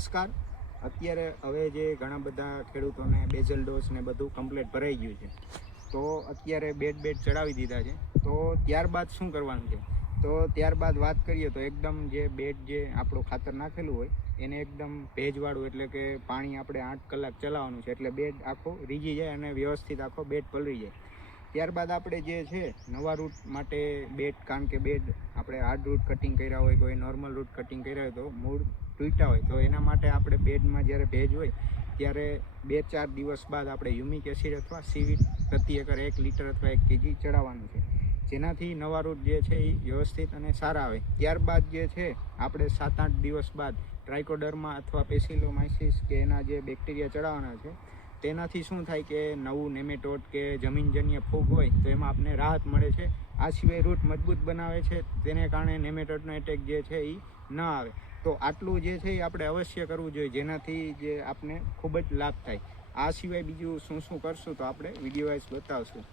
નમસ્કાર. અત્યારે હવે જે ઘણા બધા ખેડૂતોને બેઝલ ડોઝ ને બધું કમ્પ્લીટ ભરાઈ ગયું છે, તો અત્યારે બેડ ચડાવી દીધા છે. તો ત્યારબાદ શું કરવાનું છે? તો ત્યારબાદ વાત કરીએ તો એકદમ જે બેડ જે આપણું ખાતર નાખેલું હોય એને એકદમ ભેજવાળું, એટલે કે પાણી આપણે 8 કલાક ચલાવવાનું છે, એટલે બેડ આખો રીઝી જાય અને વ્યવસ્થિત આખો બેડ પલળી જાય. ત્યારબાદ આપણે જે છે નવા રૂટ માટે બેડ, કારણ કે બેડ આપણે હાર્ડ રૂટ કટિંગ કર્યા હોય, કોઈ નોર્મલ રૂટ કટિંગ કર્યા હોય તો મૂળ તૂટ્યા હોય, તો એના માટે આપણે બેડમાં જ્યારે ભેજ હોય ત્યારે 2-4 દિવસ બાદ આપણે હ્યુમિક એસિડ અથવા સીવીડ પ્રતિ એકર 1 લીટર અથવા 1 kg ચડાવવાનું છે, જેનાથી નવા રૂટ જે છે એ વ્યવસ્થિત અને સારા આવે. ત્યારબાદ જે છે આપણે 7-8 દિવસ બાદ ટ્રાઇકોડર્મા અથવા પેસિલોમાઇસિસ કે એના જે બેક્ટેરિયા ચડાવવાના છે, તેનાથી શું થાય કે નવું નેમેટોડ કે જમીનજન્ય ફૂગ હોય તો એમાં આપણને રાહત મળે છે. આ સિવાય રૂટ મજબૂત બનાવે છે, તેને કારણે નેમેટોડનો એટેક જે છે એ ન આવે. તો આટલું જે છે એ આપણે અવશ્ય કરવું જોઈએ, જેનાથી જે આપને ખૂબ જ લાભ થાય. આ સિવાય બીજું શું કરશું તો આપણે વિડીયો વાઇઝ બતાવશું.